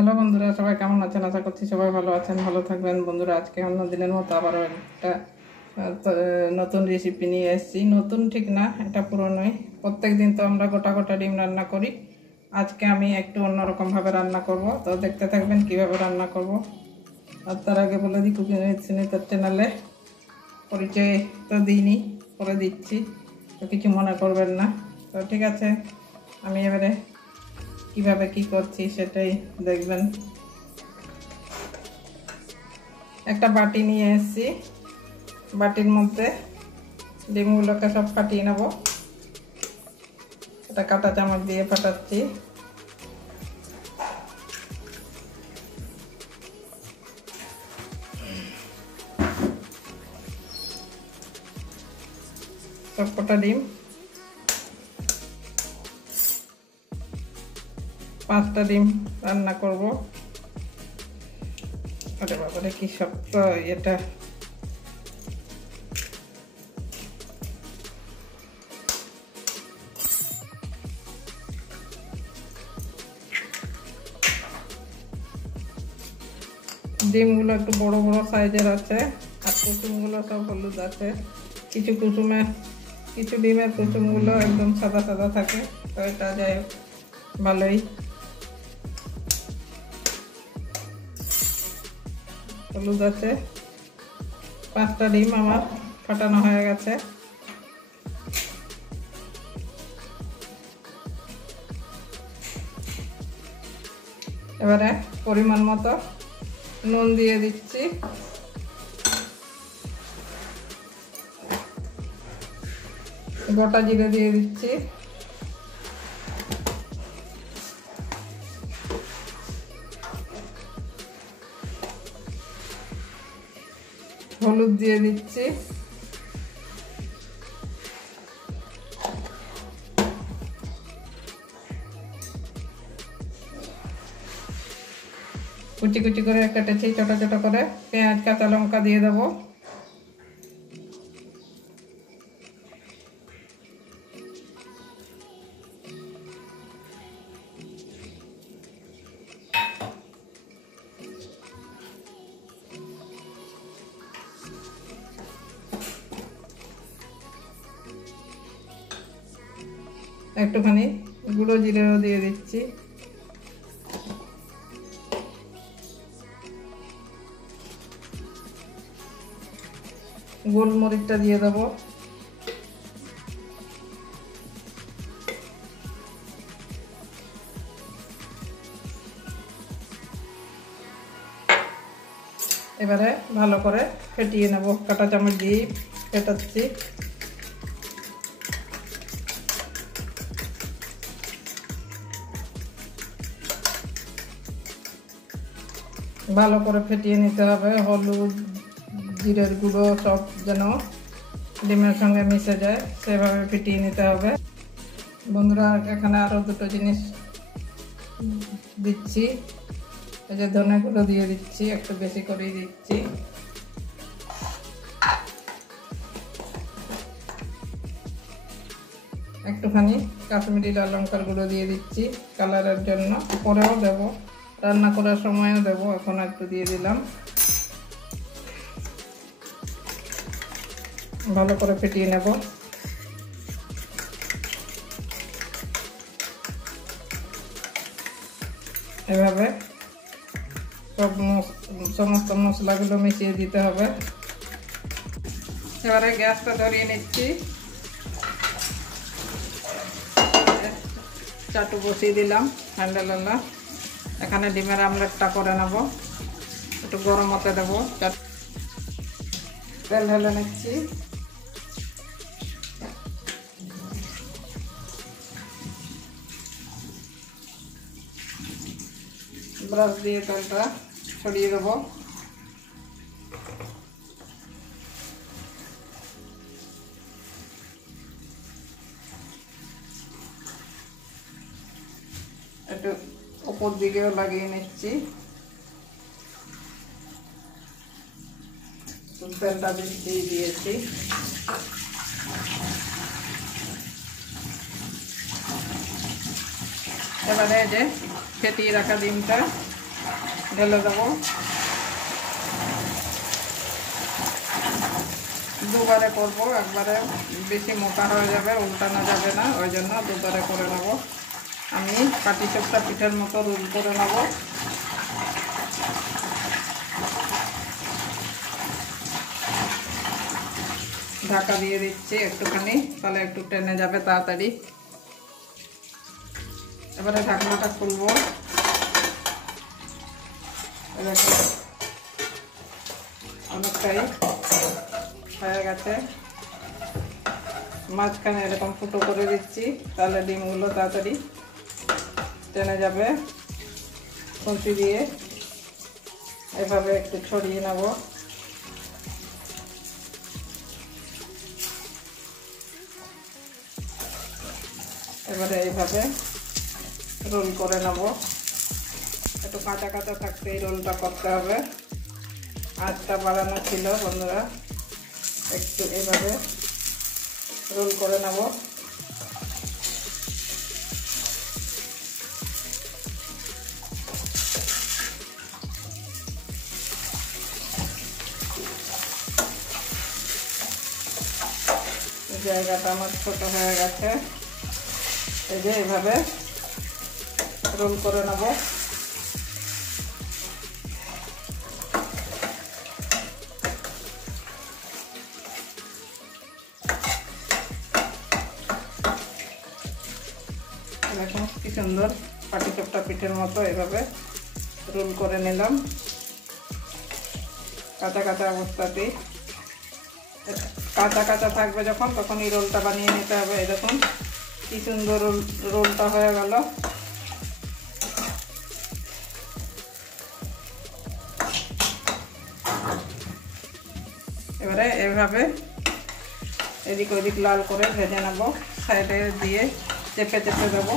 Hello বন্ধুরা, সবাই কেমন আছেন? আশা করছি সবাই ভালো আছেন, ভালো থাকবেন। বন্ধুরা, আজকে অন্য দিনের মতো আবারও একটা নতুন রেসিপি নিয়ে এসেছি। নতুন ঠিক না, এটা পুরনোই। প্রত্যেক দিন তো আমরা গোটা গোটা ডিম রান্না করি। আজকে আমি একটু অন্যরকমভাবে রান্না করব, তো দেখতে থাকবেন কিভাবে রান্না করব। আর তার আগে বলে দিই, কুকিং উইথ সুনিতার চ্যানেলে পরিচয় তো দিইনি, করে দিচ্ছি, তো কিছু মনে করবেন না। তো ঠিক আছে, আমি এবারে কিভাবে কি করছি সেটাই দেখবেন। একটা বাটি নিয়ে এসেছি, বাটির মধ্যে ডিমগুলোকে সব ফাটিয়ে নেব। এটা কাঁটা চামচ দিয়ে ফাটাচ্ছি। সবকটা ডিম, 5টা ডিম রান্না করব। আরে বাবারে, কি শক্ত এটা! ডিমগুলো একটু বড় বড় সাইজের আছে, আর কুসুমগুলো সব হলুদ আছে। কিছু ডিমের কুসুমগুলো একদম সাদা সাদা থাকে, তো এটা যাই হোক, ভালোই। হলুদ আছে। 5টা ডিম আমার ফাটানো হয়ে গেছে। এবারে পরিমাণ মতো নুন দিয়ে দিচ্ছি। গোটা জিরে দিয়ে দিচ্ছি। হলুদ দিয়ে দিচ্ছি। কুচি কুচি করে কেটেছি ছোট ছোট করে। পেঁয়াজ কাঁচা লঙ্কা দিয়ে দেবো। একটুখানি গুঁড়ো জিরেও দিয়ে দিচ্ছি। গোলমরিচটা দিয়ে দেবো। এবারে ভালো করে ফেটিয়ে নেব, কাঁটা চামচ দিয়ে ফেটাচ্ছি। ভালো করে ফেটিয়ে নিতে হবে। হলুদ, জিরের গুঁড়ো সব যেন ডিমের সঙ্গে মিশে যায়, সেভাবে ফেটিয়ে নিতে হবে। বন্ধুরা, এখানে আরও দুটো জিনিস দিচ্ছি। এই যে ধনে গুঁড়ো দিয়ে দিচ্ছি, একটু বেশি করেই দিচ্ছি। একটুখানি কাশ্মীরি লাল লঙ্কার গুঁড়ো দিয়ে দিচ্ছি কালারের জন্য। পরেও দেবো, রান্না করার সময়ও দেবো, এখন একটু দিয়ে দিলাম। ভালো করে ফেটিয়ে নেব। এভাবে সমস্ত মশলাগুলো মিশিয়ে দিতে হবে। এবারে গ্যাসটা ধরিয়ে নিচ্ছি। চাটু বসিয়ে দিলাম হ্যান্ডেলওয়ালা। এখানে ডিমের আমলেটটা করে নেব। একটু গরম হতে দেবো। তেল ঢেলে নিচ্ছি। ব্রাশ দিয়ে তেলটা ছড়িয়ে দেবো। একটু উপর দিকেও লাগিয়ে নিচ্ছি। তেলটা দিয়ে দিয়েছি। এবারে যে ফেটিয়ে রাখা ডিমটা ঢেলে দেবো। দুবারে করব, একবারে বেশি মোটা হয়ে যাবে, উল্টানো যাবে না, ওই জন্য দুবারে করে নেব। আমি পাটিসাপটা পিঠার মতো রোল করে নেব। ঢাকা দিয়ে দিচ্ছি একটুখানি, তাহলে একটু টেনে যাবে তাড়াতাড়ি। এবারে ঢাকনাটা খুলবো। অনেকটাই হয়ে গেছে। মাঝখানে এরকম ফুটো করে দিচ্ছি, তাহলে ডিমগুলো তাড়াতাড়ি টেনে যাবে। খুন্তি দিয়ে এভাবে একটু ছড়িয়ে নেব। এবারে এইভাবে রোল করে নেব। একটু কাঁচা কাঁচা থাকতে এই রোলটা করতে হবে। আঁচটা বাড়ানো ছিল বন্ধুরা, একটু এইভাবে রোল করে নেব। জায়গাটা আমার ছোট হয়ে গেছে, এই যে এইভাবে রোল করে নেব। দেখুন কি সুন্দর পাটিসাপটা পিঠের মতো এভাবে রোল করে নিলাম। কাঁচা কাঁচা অবস্থাতেই, কাঁচা কাঁচা থাকবে যখন, তখন এই রোলটা বানিয়ে নিতে হবে। এই দেখুন কি সুন্দর রোলটা হয়ে গেল। এবারে এভাবে এদিক ওদিক লাল করে ভেজে নেব। সাইডে দিয়ে চেপে চেপে দেবো।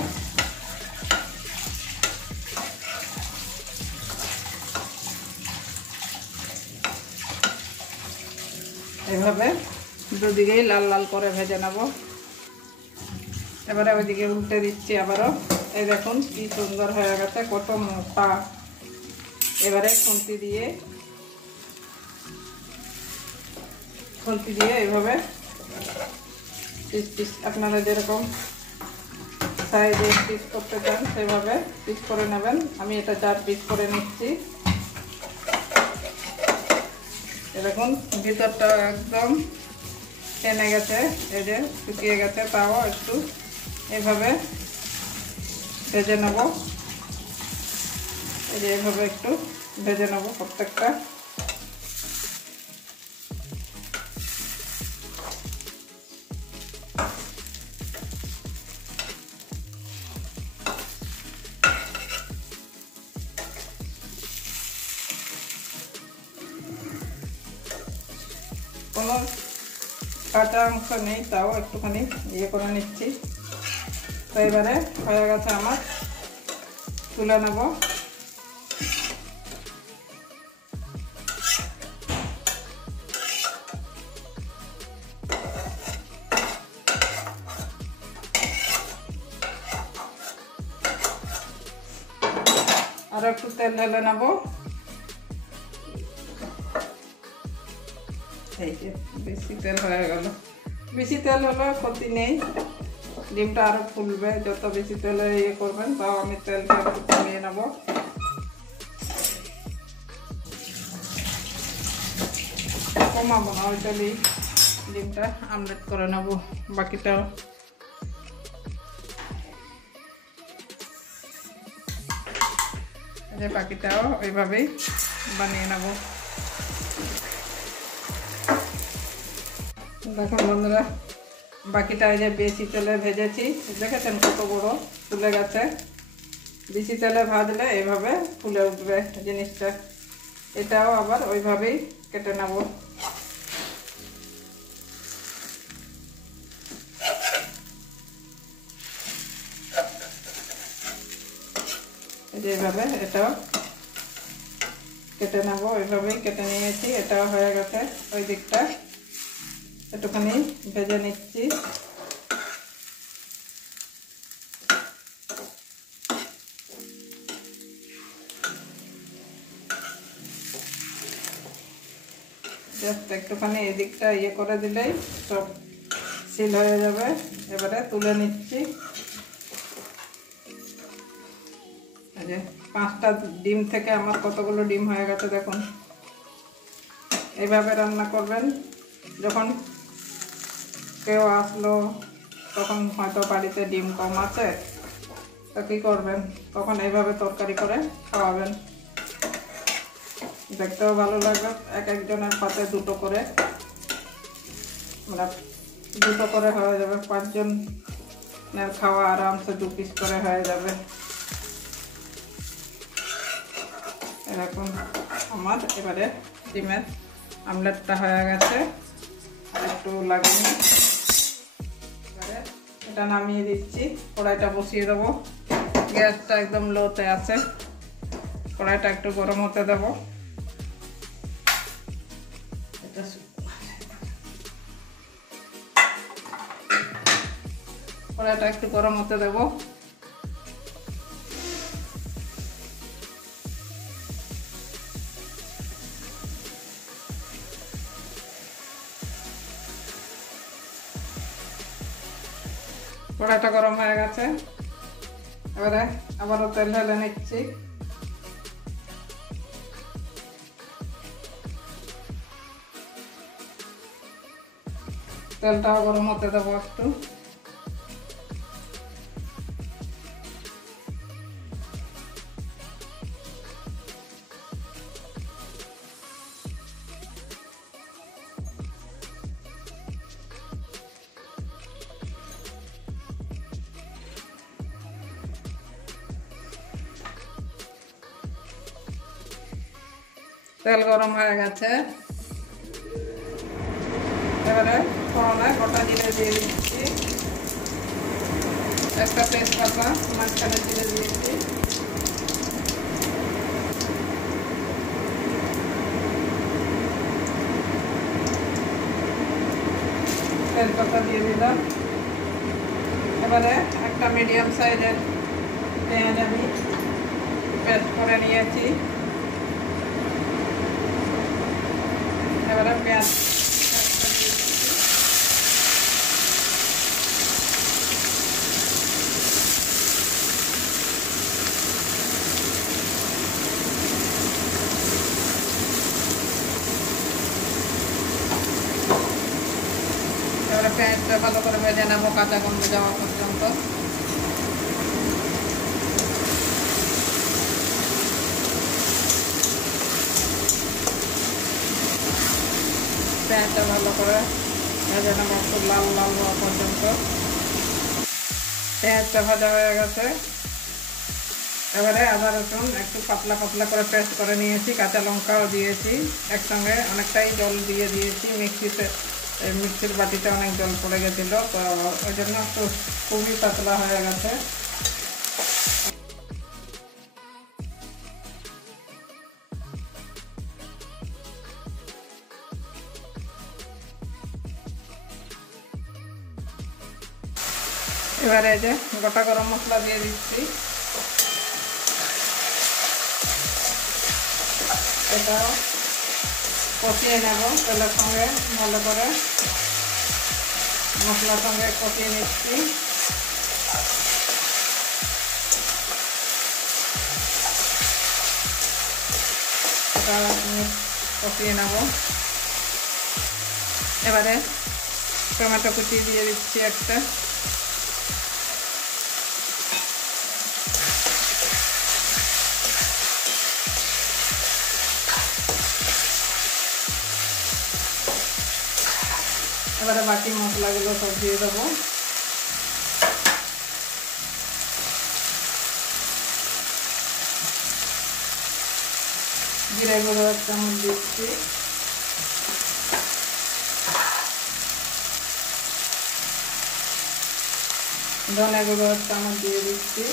এভাবে দুদিকেই লাল লাল করে ভেজে নেব। এবারে ওইদিকে উল্টে দিচ্ছি আবারও। এই দেখুন কি সুন্দর হয়ে গেছে, কত মোটা। এবারে খুন্তি দিয়ে এইভাবে পিস পিস আপনারা যেরকম সাইডে পিস করতে চান সেভাবে পিস করে নেবেন। আমি এটা 4 পিস করে নিচ্ছি। দেখুন ভিতরটা একদম টেনে গেছে, এই যে শুকিয়ে গেছে, তাও একটু এইভাবে ভেজে নেব। এই যে এইভাবে একটু ভেজে নেব প্রত্যেকটা। কোনো কাঁচা অংশ নেই, তাও একটুখানি ইয়ে করে নিচ্ছি। তো এবারে হয়ে গেছে আমার, তুলে নেব। আর একটু তেল ঢেলে নেব। এই যে বেশি তেল হয়ে গেল। বেশি তেল হলে ক্ষতি নেই, ডিমটা আরো ফুলবে। যত বেশি তেলে ইয়ে করবেন, তাও আমি তেলটা একটু কমিয়ে নেব। কমাবো না, ওই তেলেই ডিমটা আমলেট করে নেব। বাকিটাও ওইভাবেই বানিয়ে নেব। দেখুন বন্ধুরা, বাকিটা এই যে বেশি তেলে ভেজেছি, দেখেছেন কত বড় ফুলে গেছে। বেশি তেলে ভাজলে এইভাবে ফুলে উঠবে জিনিসটা। এটাও আবার ওইভাবেই কেটে নেব। এইভাবে এটাও কেটে নেব। ওইভাবেই কেটে নিয়েছি, এটাও হয়ে গেছে। ওই দিকটা একটুখানি ভেজে নিচ্ছি। জাস্ট একটুখানি এদিকটা ইয়ে করে দিলেই সব সিল হয়ে যাবে। এবারে তুলে নিচ্ছি। এই যে 5টা ডিম থেকে আমার কতগুলো ডিম হয়ে গেছে দেখুন। এইভাবে রান্না করবেন। যখন কেউ আসলো তখন হয়তো বাড়িতে ডিম কম আছে, তো কী করবেন, তখন এইভাবে তরকারি করে খাওয়াবেন। দেখতেও ভালো লাগবে। এক একজনের পাতে 2টো করে, আমরা 2টো করে হয়ে যাবে। 5 জনের খাওয়া আরামসে 2 পিস করে হয়ে যাবে। এরকম আমার এবারে ডিমের আমলেটটা হয়ে গেছে। আর একটু লাগিয়ে এবারে এটা নামিয়ে দিচ্ছি। কড়াইটা বসিয়ে দেবো। গ্যাসটা একদম লোতে আছে। কড়াইটা একটু গরম হতে দেবো। কড়াইটা একটু গরম হতে দেবো। কড়াইটা গরম হয়ে গেছে। এবারে আবারও তেল ঢেলে নিচ্ছি। তেলটাও গরম হতে দেবো একটু। তেল গরম হয়ে গেছে। এবারে ফোড়নে গোটা জিরে দিয়ে দিচ্ছি। একটা তেজপাতা মাঝখানে জিরে দিয়েছি। তেজপাতা দিয়ে দিলাম। এবারে একটা মিডিয়াম সাইজের পেঁয়াজ আমি পেস্ট করে নিয়েছি। এবারে পেঁয়াজ পেঁয়াজটা ভালো করে ভেজে নেবো কাঁচা গন্ধ যাওয়া পর্যন্ত। পেঁয়াজটা ভালো করে ভেজে নেবো একটু লাল লাল হওয়া পর্যন্ত। পেঁয়াজটা ভাজা হয়ে গেছে। এবারে আদা রসুন একটু পাতলা পাতলা করে পেস্ট করে নিয়েছি। কাঁচা লঙ্কাও দিয়েছি একসঙ্গে। অনেকটাই জল দিয়ে দিয়েছি। মিক্সির বাটিতে অনেক জল পড়ে গেছিলো, তো ওই জন্য একটু খুবই পাতলা হয়ে গেছে। এবারে যে গোটা গরম মশলা দিয়ে দিচ্ছি। এটাও কষিয়ে নেব তেলের সঙ্গে ভালো করে। মশলার সঙ্গে কষিয়ে নিচ্ছি। এটা কষিয়ে নেব। এবারে টমেটো কুচি দিয়ে দিচ্ছি একটা। এবারে বাকি মশলাগুলো সব দিয়ে দেবো। জিরে গুঁড়ো 1 চামচ দিচ্ছি। ধনে গুঁড়ো 1 চামচ দিয়ে দিচ্ছি।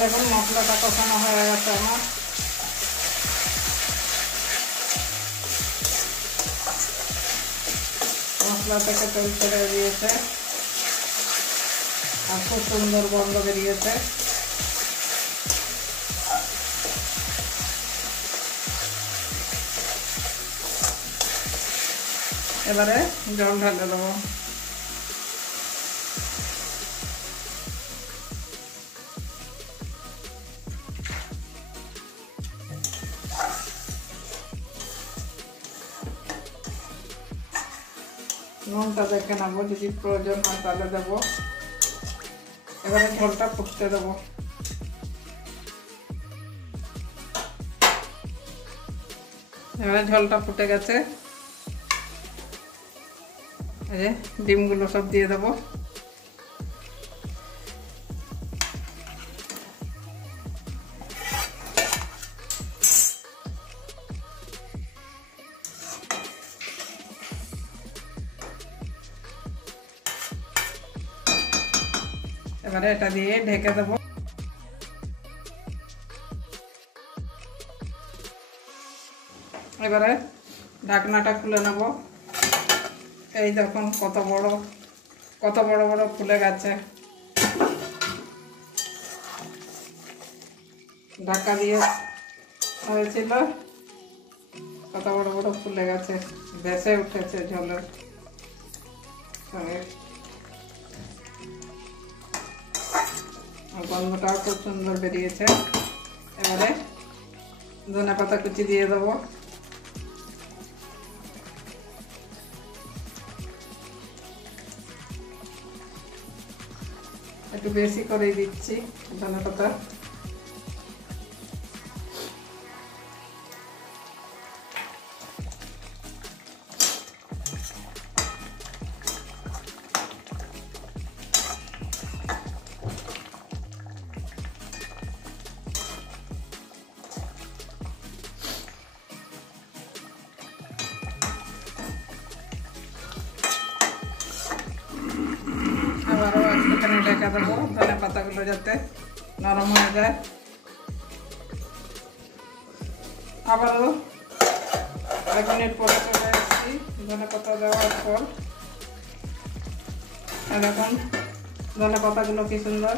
দেখুন মশলাটা কষানো হয়ে গেছে আমার। মশলা থেকে তেল ছেড়ে দিয়েছে আর খুব সুন্দর গন্ধ বেরিয়েছে। এবারে জল ঢেলে দেবো। নুনটা দেখে নেবো, যদি প্রয়োজন হয় তাহলে দেবো। এবারে ঝোলটা ফুটতে দেবো। এবারে ঝোলটা ফুটে গেছে, এই যে ডিমগুলো সব দিয়ে দেবো। এবারে এটা দিয়ে ঢেকে দেবো। এবারে ঢাকনাটা খুলে নেব। এই দেখুন কত বড় বড় ফুলে গেছে। ঢাকা দিয়ে হয়েছিল, কত বড় বড় ফুলে গেছে, ভেসে উঠেছে ঝোলের সঙ্গে। গন্ধটাও খুব সুন্দর বেরিয়েছে। এবারে ধনেপাতা কুচি দিয়ে দেবো। একটু বেশি করে দিচ্ছি ধনেপাতা। আবারও একটুখানি ঢেকে দেবো ধনে পাতাগুলো যাতে নরম হয়ে যায়। আবারও 1 মিনিট পরে চলে এসেছি ধনে পাতা দেওয়ার পর। দেখুন ধনে পাতাগুলো কি সুন্দর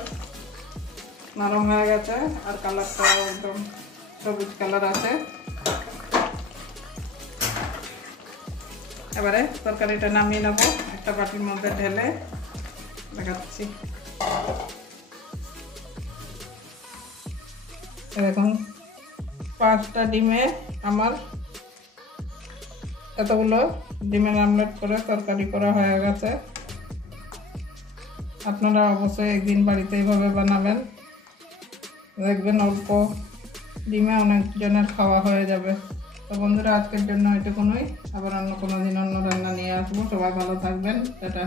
নরম হয়ে গেছে, আর কালারটাও একদম সবুজ কালার আছে। এবারে তরকারিটা নামিয়ে নেবো, একটা বাটির মধ্যে ঢেলে দেখাচ্ছি। দেখুন 5টা ডিমে আমার এতগুলো ডিমের আমলেট করে তরকারি করা হয়ে গেছে। আপনারা অবশ্যই একদিন বাড়িতে এইভাবে বানাবেন, দেখবেন অল্প ডিমে অনেকজনের খাওয়া হয়ে যাবে। তো বন্ধুরা আজকের জন্য এটুকুনই, আবার অন্য কোনো দিন অন্য রান্না নিয়ে আসবো। সবাই ভালো থাকবেন, টাটা।